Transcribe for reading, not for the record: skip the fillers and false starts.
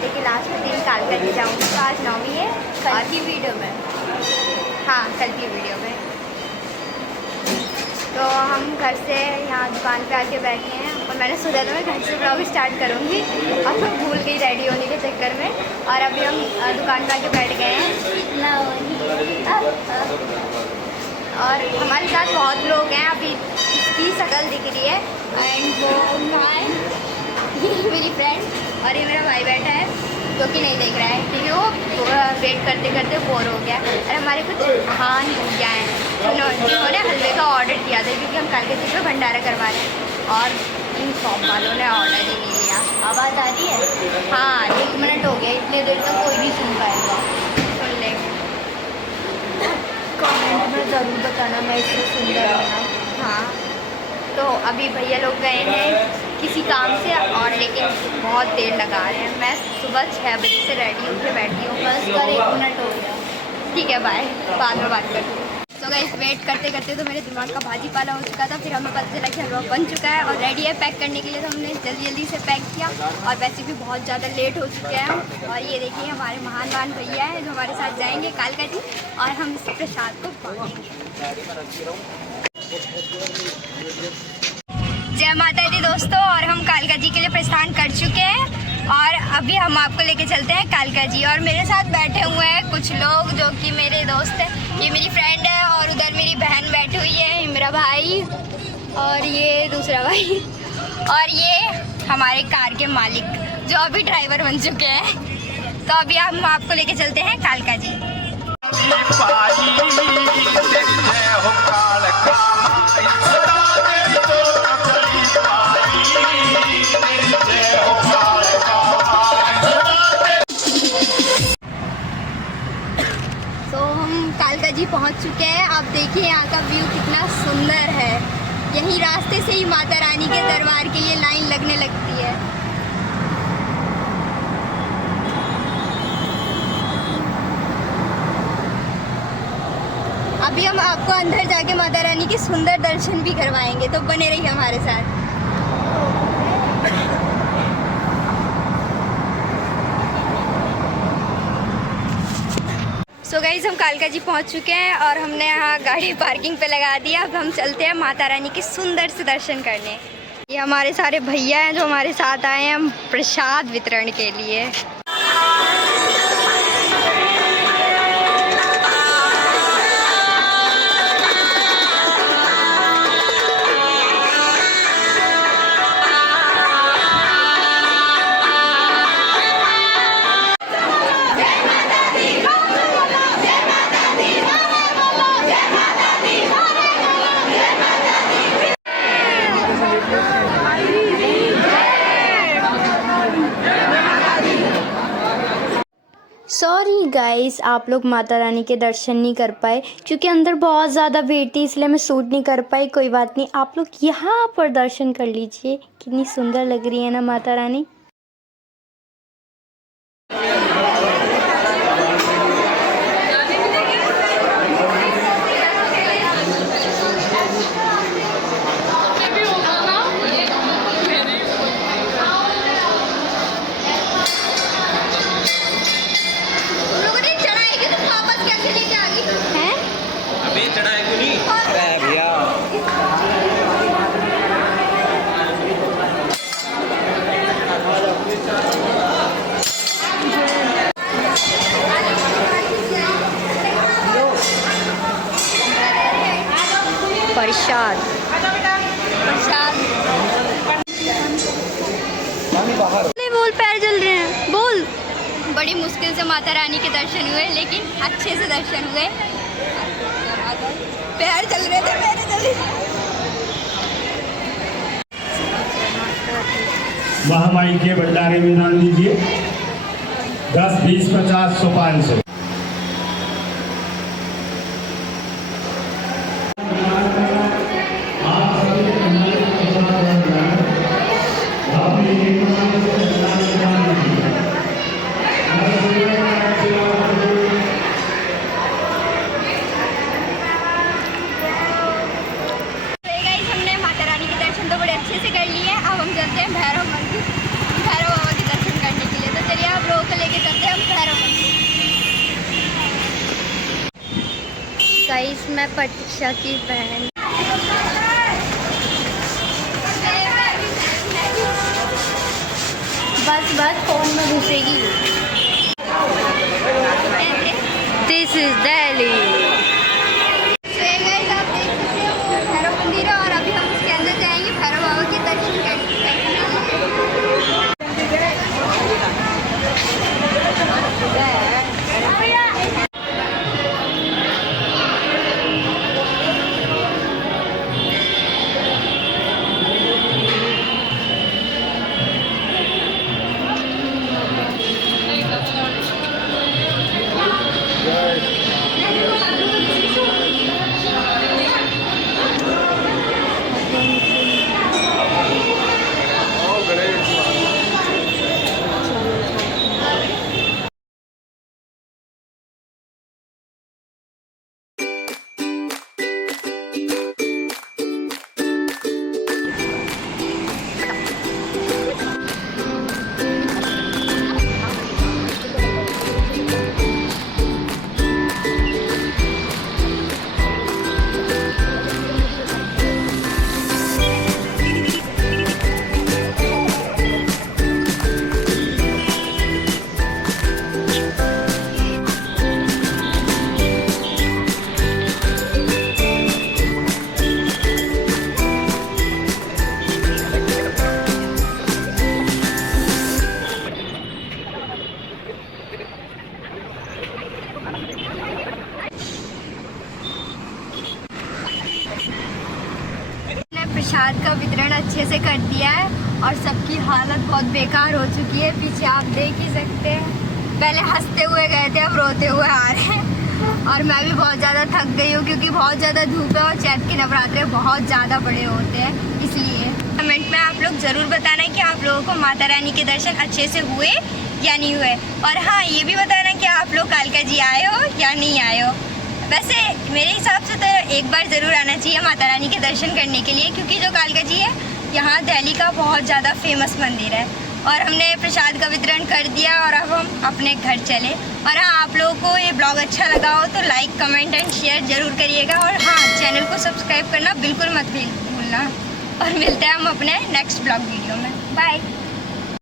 हफ्ते के लास्ट दिन कालका जी जाऊँगी। तो आज 9वीं है। कल की वीडियो में, हाँ कल की वीडियो में। तो हम घर से यहाँ दुकान पे आके बैठे हैं और मैंने सोचा था मैं घर से ब्लॉग स्टार्ट करूँगी और मैं भूल गई रेडी होने के चक्कर में। और अभी हम दुकान पे आके बैठ गए हैं और हमारे साथ बहुत लोग हैं। अभी इसकी शक्ल दिख रही है एंड वो कहाँ है, ये मेरी फ्रेंड और ये मेरा भाई बैठा है जो कि नहीं देख रहा है क्योंकि वो वेट करते करते बोर हो गया। और हमारे कुछ महान भैया हैं जिन्होंने हलवे का ऑर्डर दिया था क्योंकि हम कालका जी पे भंडारा करवा रहे हैं और इन शॉप वालों ने ऑर्डर ही नहीं लिया। आवाज़ आ रही है? हाँ 1 मिनट हो गया, इतने देर तक कोई नहीं सुन पाएगा। सुन लेंगे, कमेंट में ज़रूर बताना मैं इससे सुंदर हूँ। हाँ तो अभी भैया लोग गए हैं किसी काम से और लेकिन बहुत देर लगा रहे हैं। मैं सुबह 6 बजे से रेडी होकर बैठी हूँ। बस कर 1 मिनट हो गया। ठीक है बाय, बाद में बात करती हूँ। तो गाइस वेट करते करते तो मेरे दिमाग का भाजी पाला हो चुका था। फिर हमें पता चला कि हलवा बन चुका है और रेडी है पैक करने के लिए। तो हमने जल्दी जल्दी से पैक किया और वैसे भी बहुत ज़्यादा लेट हो चुके हैं। और ये देखिए हमारे महान भैया हैं जो हमारे साथ जाएंगे कालका जी और हम इस प्रसाद को बांटेंगे। जय माता दी दोस्तों, और हम कालका जी के लिए प्रस्थान कर चुके हैं और अभी हम आपको लेके चलते हैं कालका जी। और मेरे साथ बैठे हुए हैं कुछ लोग जो कि मेरे दोस्त हैं। ये मेरी फ्रेंड है और उधर मेरी बहन बैठी हुई है, मेरा भाई और ये दूसरा भाई और ये हमारे कार के मालिक जो अभी ड्राइवर बन चुके हैं। तो अभी हम आपको लेके चलते हैं कालका जी। कालका जी पहुंच चुके हैं। आप देखिए यहाँ का व्यू कितना सुंदर है। यही रास्ते से ही माता रानी के दरबार के लिए लाइन लगने लगती है। अभी हम आपको अंदर जाके माता रानी के सुंदर दर्शन भी करवाएंगे, तो बने रहिए हमारे साथ। सो गाइस हम कालका जी पहुंच चुके हैं और हमने यहाँ गाड़ी पार्किंग पे लगा दिया। अब हम चलते हैं माता रानी के सुंदर से दर्शन करने। ये हमारे सारे भैया हैं जो हमारे साथ आए हैं प्रसाद वितरण के लिए। सॉरी गाइस, आप लोग माता रानी के दर्शन नहीं कर पाए क्योंकि अंदर बहुत ज़्यादा भीड़ थी, इसलिए मैं शूट नहीं कर पाई। कोई बात नहीं, आप लोग यहाँ पर दर्शन कर लीजिए। कितनी सुंदर लग रही है ना माता रानी। प्रसाद बोल, पैर जल रहे हैं, बोल। बड़ी मुश्किल से माता रानी के दर्शन हुए लेकिन अच्छे से दर्शन हुए। पैर जल रहे थे मेरे, जल्दी। महामाई के भंडारे में दान दीजिए 10, 20, 50, 100, 500। अच्छे से कर लिए। अब हम चलते हैं भैरव मंदिर, भैरव बाबा के दर्शन करने के लिए। तो चलिए आप गाइस, मैं प्रतीक्षा की बहन। बस बस फोन में घुसेगी। This is Delhi. आप देख सकते हो वो भैरव मंदिर है और अभी हम उसके अंदर जाएंगे भैरव बाबा के दर्शन करने। प्रसाद का वितरण अच्छे से कर दिया है और सबकी हालत बहुत बेकार हो चुकी है। पीछे आप देख ही सकते हैं, पहले हंसते हुए गए थे, अब रोते हुए आ रहे हैं। और मैं भी बहुत ज़्यादा थक गई हूँ क्योंकि बहुत ज़्यादा धूप है और चैत के नवरात्रे बहुत ज़्यादा बड़े होते हैं, इसलिए। कमेंट में आप लोग ज़रूर बताना कि आप लोगों को माता रानी के दर्शन अच्छे से हुए या नहीं हुए। और हाँ, ये भी बताना कि आप लोग कालका जी आए हो या नहीं आए हो। वैसे मेरे हिसाब से तो एक बार ज़रूर आना चाहिए माता रानी के दर्शन करने के लिए, क्योंकि जो कालका जी है यहाँ दिल्ली का बहुत ज़्यादा फेमस मंदिर है। और हमने प्रसाद का वितरण कर दिया और अब हम अपने घर चले। और हाँ, आप लोगों को ये ब्लॉग अच्छा लगा हो तो लाइक, कमेंट एंड शेयर ज़रूर करिएगा। और हाँ, चैनल को सब्सक्राइब करना बिल्कुल मत भूलना। और मिलते हैं हम अपने नेक्स्ट ब्लॉग वीडियो में। बाय।